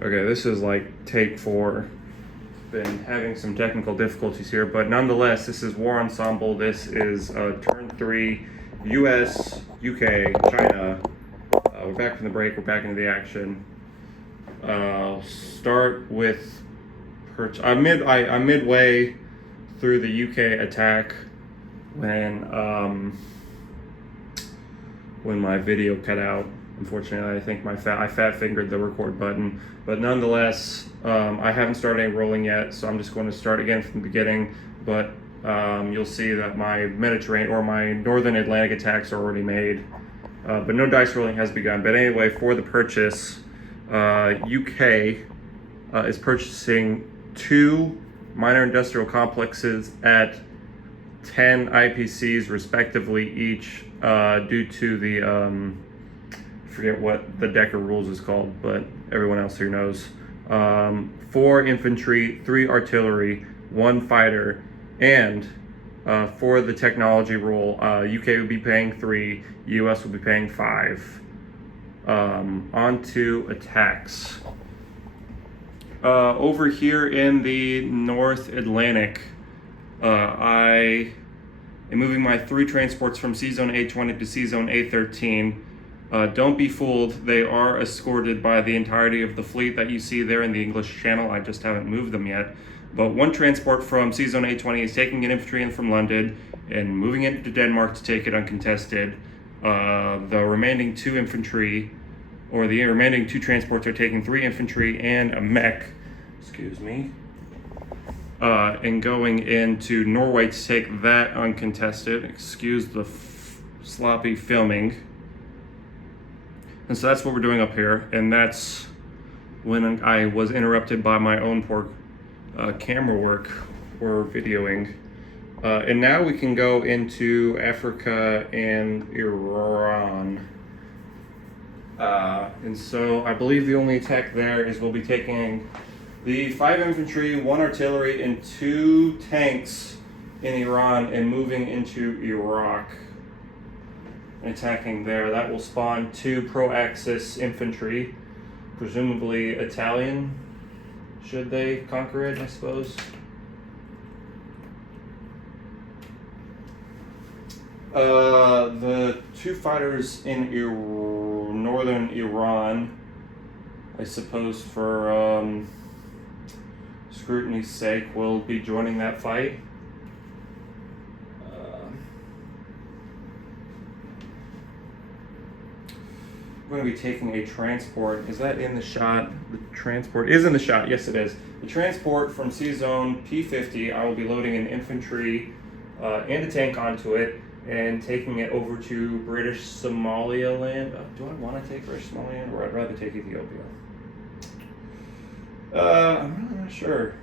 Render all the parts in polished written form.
Okay, this is like take 4. Been having some technical difficulties here, but nonetheless, this is War Ensemble. This is turn 3, US, UK, China. We're back from the break, we're back into the action. Start with I'm midway through the UK attack when my video cut out. Unfortunately, I think I fat fingered the record button, but nonetheless, I haven't started any rolling yet, so I'm just going to start again from the beginning. But you'll see that my Mediterranean or my Northern Atlantic attacks are already made, but no dice rolling has begun. But anyway, for the purchase, UK is purchasing 2 minor industrial complexes at 10 IPCs respectively each, due to the forget what the deck of rules is called, but everyone else here knows. 4 infantry, 3 artillery, 1 fighter, and for the technology rule, UK will be paying 3, US will be paying 5. On to attacks. Over here in the North Atlantic, I am moving my 3 transports from C-Zone A20 to C-Zone A13. Don't be fooled, they are escorted by the entirety of the fleet that you see there in the English Channel. I just haven't moved them yet. But 1 transport from C-Zone A20 is taking an infantry in from London and moving it to Denmark to take it uncontested. The remaining 2 infantry, or the remaining 2 transports, are taking 3 infantry and a mech, and going into Norway to take that uncontested. Excuse the sloppy filming. And so that's what we're doing up here, and that's when I was interrupted by my own poor camera work or videoing. And now we can go into Africa and Iran. And so I believe the only attack there is we'll be taking the 5 infantry, 1 artillery, and 2 tanks in Iran and moving into Iraq. Attacking there. That will spawn 2 pro-Axis infantry, presumably Italian, should they conquer it, I suppose. The 2 fighters in northern Iran, I suppose for scrutiny's sake, will be joining that fight. I'm going to be taking a transport. Is that in the shot? The transport is in the shot. Yes, it is. The transport from C-Zone P50, I will be loading an infantry and a tank onto it and taking it over to British Somaliland. Do I want to take British Somaliland, or I'd rather take Ethiopia? I'm really not sure.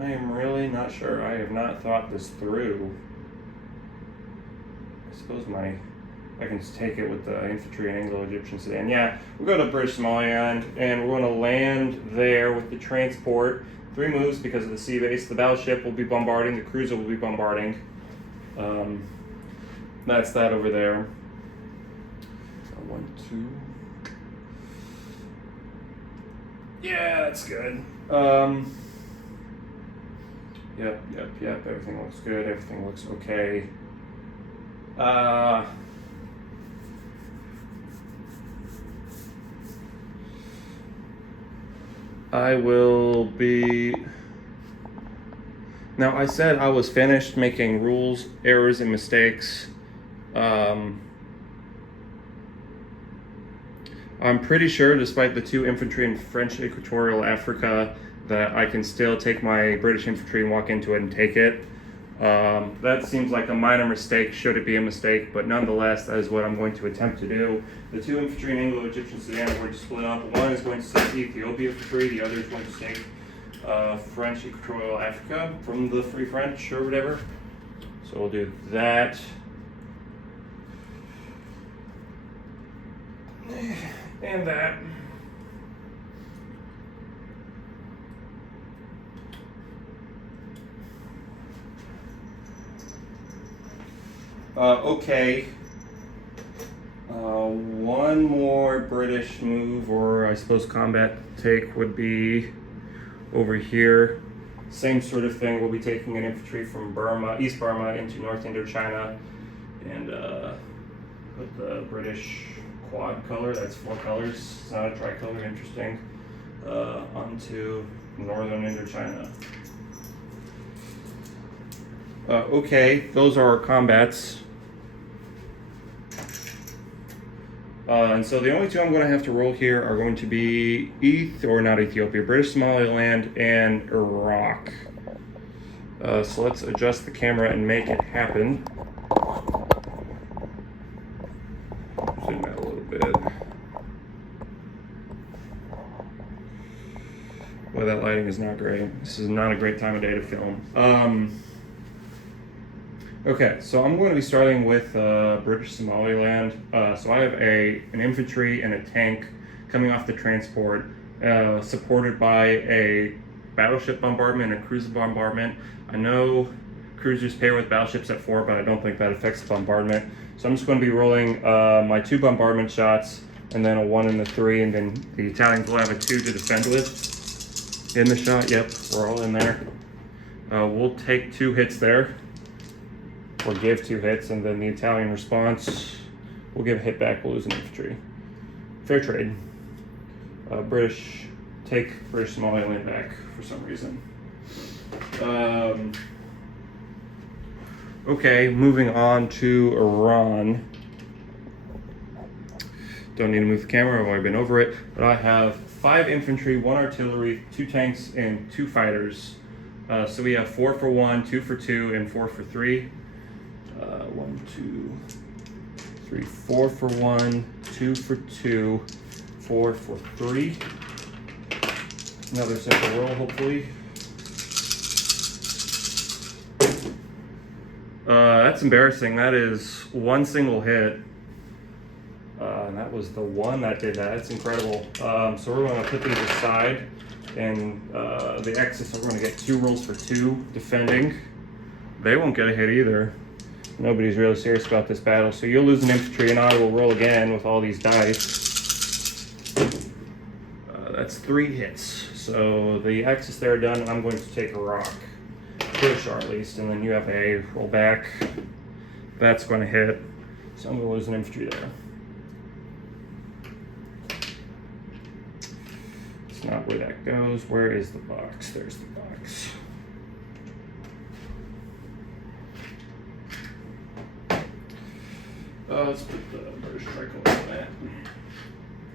I am really not sure. I have not thought this through. I suppose I can just take it with the infantry and Anglo-Egyptian sedan. Yeah, we'll go to British Somaliland, and we're going to land there with the transport. 3 moves because of the sea base. The battleship will be bombarding. The cruiser will be bombarding. That's that over there. 1, 2. Yeah, that's good. Yep. Everything looks good. Everything looks okay. I will be... Now, I said I was finished making rules, errors, and mistakes. I'm pretty sure, despite the 2 infantry in French Equatorial Africa, that I can still take my British infantry and walk into it and take it. That seems like a minor mistake, should it be a mistake, but nonetheless, that is what I'm going to attempt to do. The 2 infantry and Anglo-Egyptian sedan are going to split up. One is going to take Ethiopia for free, the other is going to take French Equatorial Africa from the Free French or whatever. So we'll do that. And that. Okay. One more British move, or I suppose combat take, would be over here. Same sort of thing. We'll be taking an infantry from Burma, East Burma, into North Indochina, and put the British quad color, that's 4 colors, it's not a tricolor, interesting, onto Northern Indochina. Okay, those are our combats. And so the only two I'm going to have to roll here are going to be British Somaliland and Iraq. So let's adjust the camera and make it happen. Zoom out a little bit. Boy, that lighting is not great. This is not a great time of day to film. Okay, so I'm going to be starting with British Somaliland. So I have an infantry and a tank coming off the transport, supported by a battleship bombardment and a cruiser bombardment. I know cruisers pair with battleships at 4, but I don't think that affects the bombardment. So I'm just going to be rolling my 2 bombardment shots, and then a 1 and a 3, and then the Italians will have a 2 to defend with. In the shot, yep, we're all in there. We'll take 2 hits there, or give 2 hits, and then the Italian response, we'll give a hit back, we'll lose an infantry. Fair trade. British take British Somaliland back for some reason. Okay, moving on to Iran. Don't need to move the camera, I've already been over it, but I have 5 infantry, 1 artillery, 2 tanks, and 2 fighters. So we have 4 for 1, 2 for 2, and 4 for 3. 1, 2, 3, 4 for 1, 2 for 2, 4 for 3. Another simple roll, hopefully. That's embarrassing. That is 1 single hit. And that was the one that did that. That's incredible. So we're going to put these aside. And the X's are going to get 2 rolls for 2 defending. They won't get a hit either. Nobody's really serious about this battle. So you'll lose an infantry and I will roll again with all these dice. That's 3 hits. So the Axis there are done, and I'm going to take a rock. Push, or at least, and then you have a roll back. That's going to hit. So I'm going to lose an infantry there. It's not where that goes. Where is the box? There's the box. Let's put the British tricolor on that.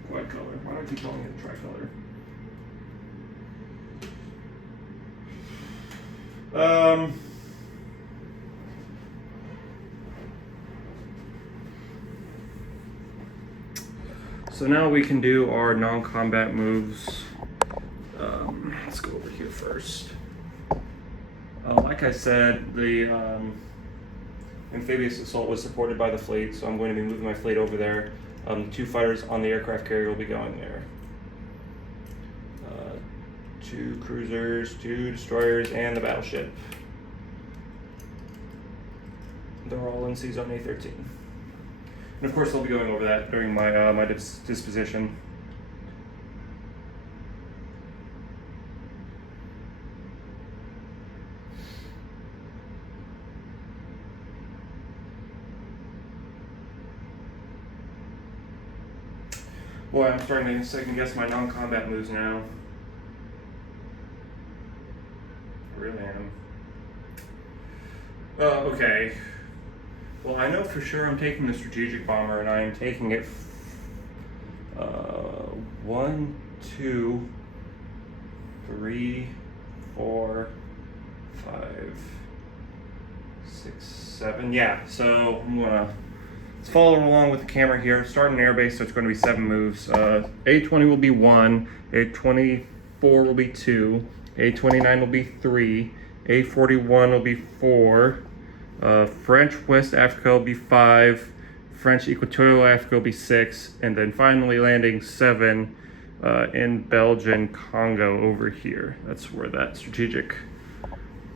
Quad color. Why do I keep calling it a tricolor? So now we can do our non-combat moves. Let's go over here first. Like I said, the amphibious assault was supported by the fleet, so I'm going to be moving my fleet over there. 2 fighters on the aircraft carrier will be going there. 2 cruisers, 2 destroyers, and the battleship. They're all in Sea Zone A13. And of course I'll be going over that during my my disposition. Boy, I'm starting to second guess my non-combat moves now. I really am. Okay. Well, I know for sure I'm taking the strategic bomber, and I am taking it 1, 2, 3, 4, 5, 6, 7. Yeah, so I'm gonna follow along with the camera here. Starting an airbase, so it's going to be 7 moves. A20 will be 1, A24 will be 2, A29 will be 3, A41 will be 4, French West Africa will be 5, French Equatorial Africa will be 6, and then finally landing 7 in Belgian Congo over here. That's where that strategic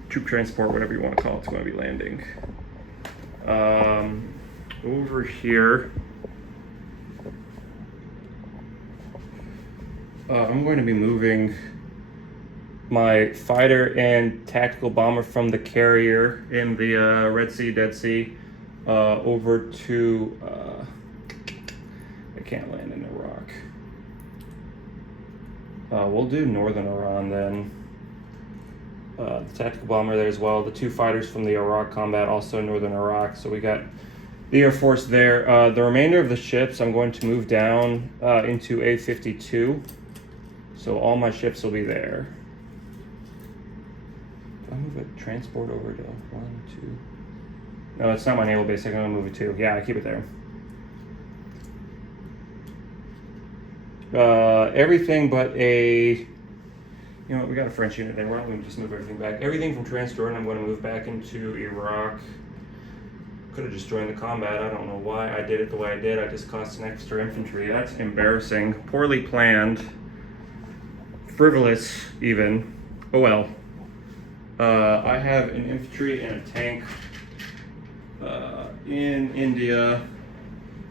troop transport, whatever you want to call it, is going to be landing. Over here, I'm going to be moving my fighter and tactical bomber from the carrier in the Red Sea, Dead Sea, over to, I can't land in Iraq. We'll do northern Iran then. The tactical bomber there as well. The 2 fighters from the Iraq combat, also northern Iraq. So we got the Air Force there. The remainder of the ships I'm going to move down into A-52. So all my ships will be there. Do I move a transport over to 1, 2? No, it's not my naval base. I'm going to move it to. Yeah, I keep it there. Everything but a... You know what, we got a French unit there. Why don't we just move everything back? Everything from Transjordan I'm going to move back into Iraq. Could have just joined the combat. I don't know why I did it the way I did. I just cost an extra infantry. That's embarrassing. Poorly planned. Frivolous, even. Oh well. I have an infantry and a tank in India.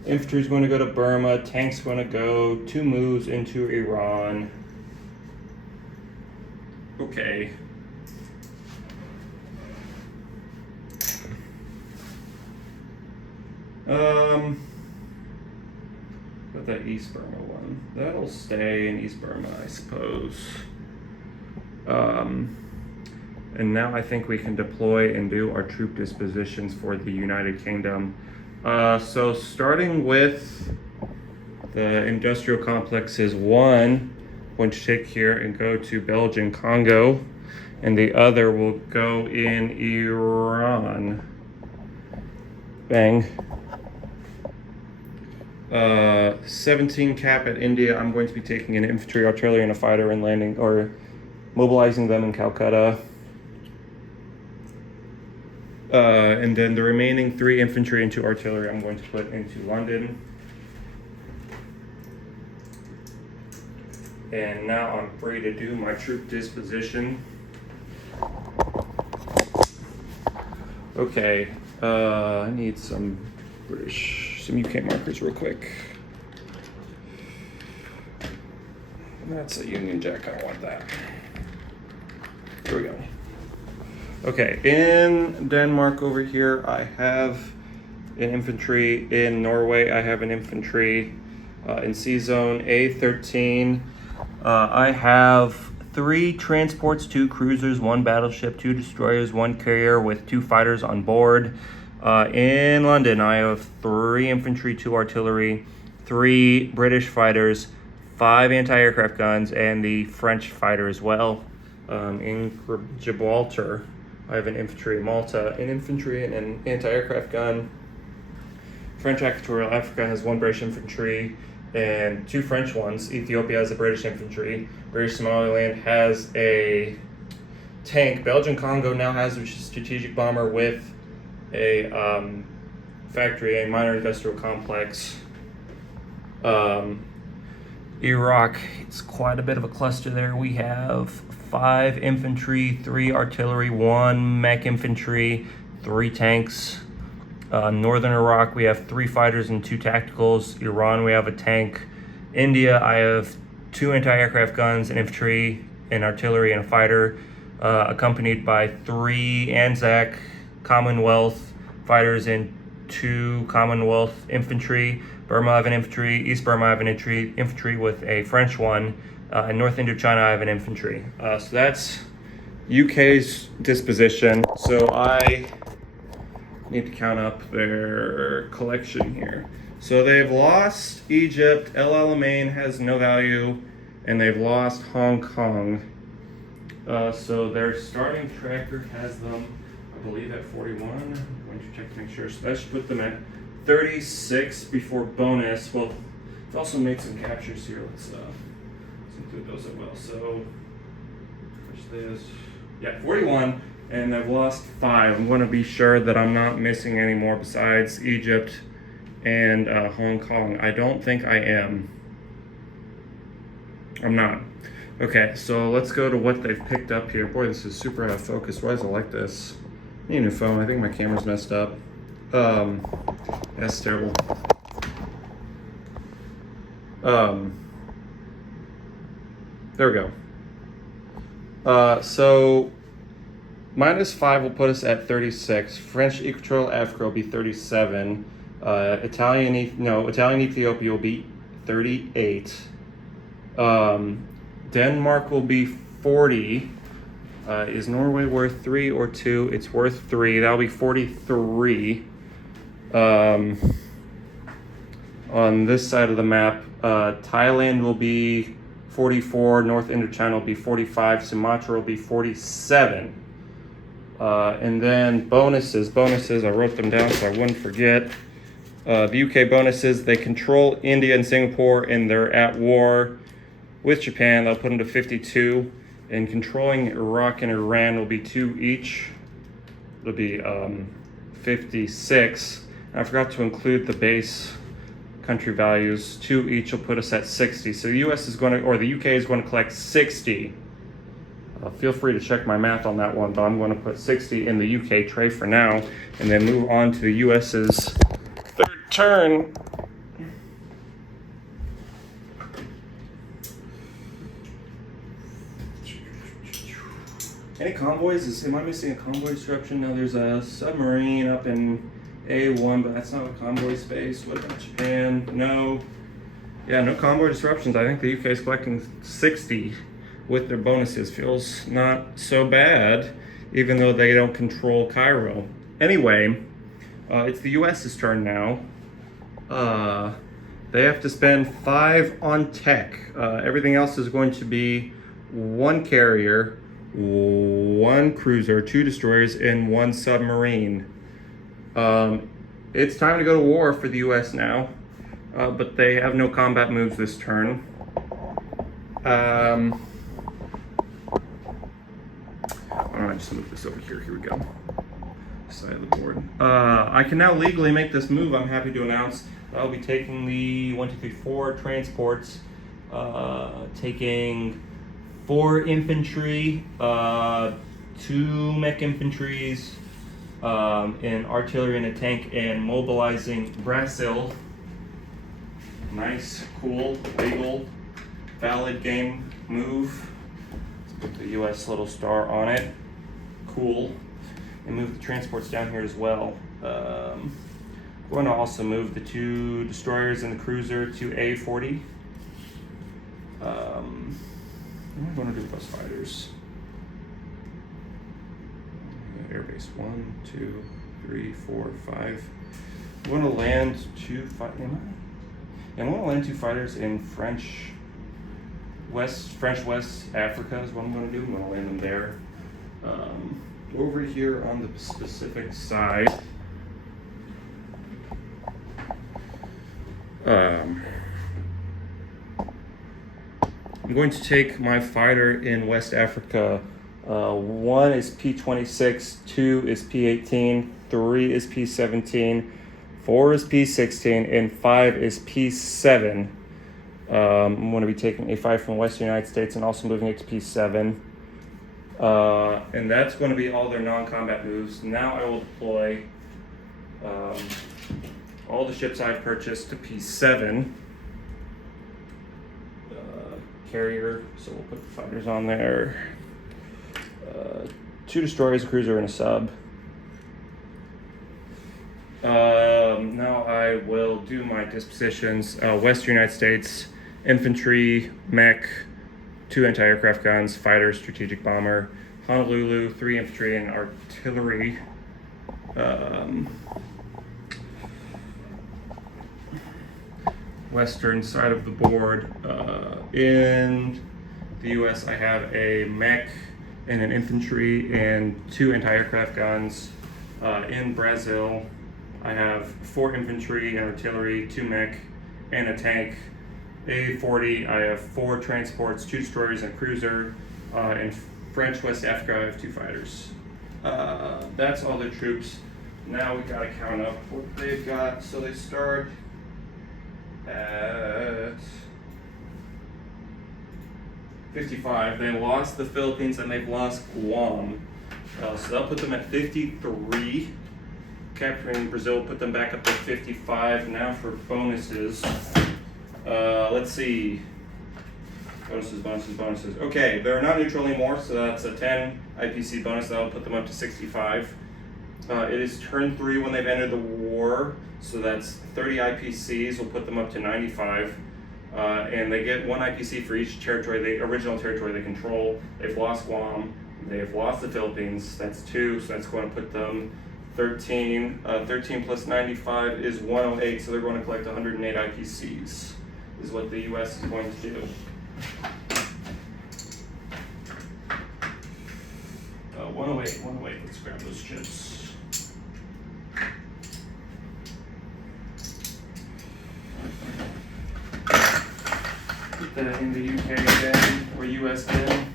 Infantry's going to go to Burma. Tank's going to go 2 moves into Iran. Okay. But that East Burma one, that'll stay in East Burma, I suppose. And now I think we can deploy and do our troop dispositions for the United Kingdom. So starting with the industrial complexes, one, I'm going to take here and go to Belgian Congo, and the other will go in Iran. Bang. 17 cap at India. I'm going to be taking an infantry, artillery, and a fighter and landing or mobilizing them in Calcutta. And then the remaining 3 infantry and 2 artillery I'm going to put into London. And now I'm free to do my troop disposition. Okay, I need some UK markers real quick. That's a Union Jack, I want that. Here we go. Okay, in Denmark over here, I have an infantry. In Norway, I have an infantry. In C Zone A13, I have 3 transports, 2 cruisers, 1 battleship, 2 destroyers, 1 carrier with 2 fighters on board. In London, I have 3 infantry, 2 artillery, 3 British fighters, 5 anti-aircraft guns, and the French fighter as well. In Gibraltar, I have an infantry. Malta, an infantry and an anti-aircraft gun. French Equatorial Africa has 1 British infantry and 2 French ones. Ethiopia has a British infantry. British Somaliland has a tank. Belgian Congo now has a strategic bomber with a factory, a minor industrial complex. Iraq, it's quite a bit of a cluster there. We have 5 infantry, 3 artillery, 1 mech infantry, 3 tanks. Northern Iraq, we have 3 fighters and 2 tacticals. Iran, we have a tank. India, I have 2 anti-aircraft guns, an infantry, an artillery, and a fighter, accompanied by 3 Anzac Commonwealth fighters and 2 Commonwealth infantry. Burma, I have an infantry. East Burma, I have an infantry with a French one. In North Indochina, I have an infantry. So that's UK's disposition. So I need to count up their collection here. So they've lost Egypt. El Alamein has no value, and they've lost Hong Kong. So their starting tracker has them, I believe, at 41. I'm going to check to make sure. So that should put them at 36 before bonus. Well, we've also made some captures here. Let's include those as well. So, which is, yeah, 41, and I've lost 5. I'm going to be sure that I'm not missing any more besides Egypt and Hong Kong. I don't think I am. I'm not. Okay, so let's go to what they've picked up here. Boy, this is super out of focus. Why is it like this? I need a new phone. I think my camera's messed up. That's terrible. There we go. So -5 will put us at 36. French Equatorial Africa will be 37. Italian Ethiopia will be 38. Denmark will be 40. Is Norway worth 3 or 2? It's worth 3. That'll be 43. On this side of the map, Thailand will be 44. North Indochina will be 45. Sumatra will be 47. And then bonuses, I wrote them down so I wouldn't forget. The UK bonuses, they control India and Singapore and they're at war with Japan. They'll put them to 52. And controlling Iraq and Iran will be 2 each. It'll be 56. And I forgot to include the base country values. 2 each will put us at 60. So the US is going to, or the UK is going to collect 60. Feel free to check my math on that one, but I'm going to put 60 in the UK tray for now, and then move on to the US's third turn. Any convoys? Am I missing a convoy disruption? No, there's a submarine up in A1, but that's not a convoy space. What about Japan? No. Yeah, no convoy disruptions. I think the UK is collecting 60 with their bonuses. Feels not so bad, even though they don't control Cairo. Anyway, it's the US's turn now. They have to spend 5 on tech. Everything else is going to be 1 carrier, 1 cruiser, 2 destroyers, and 1 submarine. It's time to go to war for the US now, but they have no combat moves this turn. I just move this over here. Here we go. Side of the board. I can now legally make this move. I'm happy to announce I'll be taking the 1, 2, 3, 4 transports, taking 4 infantry, 2 mech infantries, an artillery and a tank, and mobilizing Brazil. Nice, cool, legal, valid game move. Let's put the US little star on it. Cool. And move the transports down here as well. I'm going to also move the 2 destroyers and the cruiser to A40. What am I going to do with those fighters? Airbase 1, 2, 3, 4, 5. I'm going to land 2 fighters. I'm going to land 2 fighters in French West Africa is what I'm going to do. I'm going to land them there. Over here on the Pacific side, I'm going to take my fighter in West Africa. 1 is P-26, 2 is P-18, 3 is P-17, 4 is P-16, and 5 is P-7. I'm going to be taking a fighter from the Western United States and also moving it to P-7. And that's going to be all their non-combat moves. Now I will deploy all the ships I've purchased to P7. Carrier, so we'll put the fighters on there. 2 destroyers, a cruiser, and a sub. Now I will do my dispositions. Western United States, infantry, mech, 2 anti-aircraft guns, fighter, strategic bomber. Honolulu, 3 infantry and artillery. Western side of the board. In the US, I have a mech and an infantry and 2 anti-aircraft guns. In Brazil, I have 4 infantry and artillery, 2 mech, and a tank. A40, I have 4 transports, 2 destroyers, and a cruiser. In French West Africa, I have 2 fighters. That's all their troops. Now we gotta count up what they've got. So they start at 55. They lost the Philippines and they've lost Guam. So that'll put them at 53. Capturing Brazil put them back up to 55. Now for bonuses. Let's see. Bonuses, bonuses, bonuses. Okay, they're not neutral anymore, so that's a 10 IPC bonus. That'll put them up to 65. It is turn 3 when they've entered the war, so that's 30 IPCs. Will put them up to 95. And they get 1 IPC for each territory, the original territory they control. They've lost Guam. They've lost the Philippines. That's 2, so that's going to put them 13. 13 plus 95 is 108, so they're going to collect 108 IPCs, is what the U.S. is going to do. 108, let's grab those chips. Put that in the UK bin, or US bin.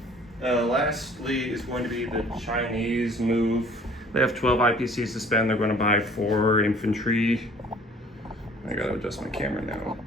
Lastly is going to be the Chinese move. They have 12 IPCs to spend. They're going to buy 4 infantry. I gotta adjust my camera now.